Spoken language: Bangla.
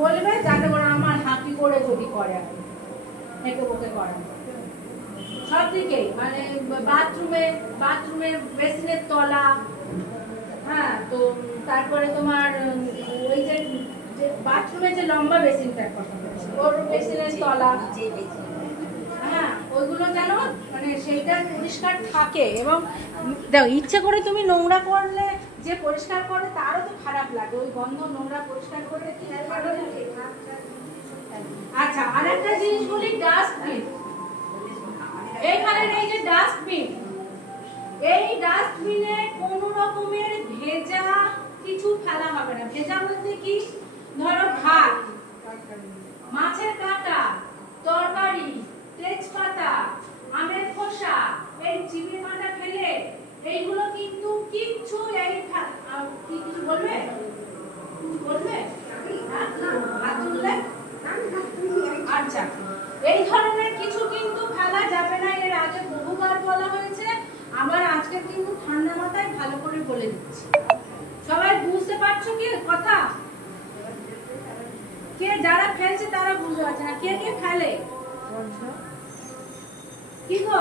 বলবে যাতে করে আমার হাঁকি করে যদি করে একে ওকে করে সব দিকেই, মানে বাথরুমের বেসিনের তলা, হ্যাঁ, তো তারপরে তোমার ওই যে বাথরুমের যে লম্বা বেসিনটার কথা বলছি, ওর বেসিনের তলা, হ্যাঁ, ওইগুলো যেন মানে সেইটা পরিষ্কার থাকে। এবং দেখো ইচ্ছে করে তুমি নোংরা করলে যে পরিষ্কার করে তারও তো খারাপ লাগে, ওই গন্ধ নোংরা পরিষ্কার করলে কি ভালো লাগে। আচ্ছা, আরেকটা জিনিস বলি, ডাস্টবিন। এইখানে এই যে ডাস্টবিন, এই ডাস্টবিনে কোনো রকমের ভেজা কিছু ফেলা হবে না। ভেজা বলতে কি, ধরো ভাত, মাছের কাঁটা, তরকারি, তেজপাতা, আমের খোসা, এই চিবির কাঁটা ফেলে এইগুলো কিন্তু কিচ্ছু এই কি কিছু বলবে বলবে হাত তুললে, আচ্ছা, এই ধরনের কিছু কিন্তু ফেলা যাবে না। এর আগে বহুবার বলা হয়েছে, আবার আজকে কিন্তু ঠান্ডা মাথায় ভালো করে বলে দিচ্ছি। সবাই বুঝতে পারছো কি কথা? কে যারা ফেলছে তারা বুঝতে পারছে না, কে কে ফেলে কি গো?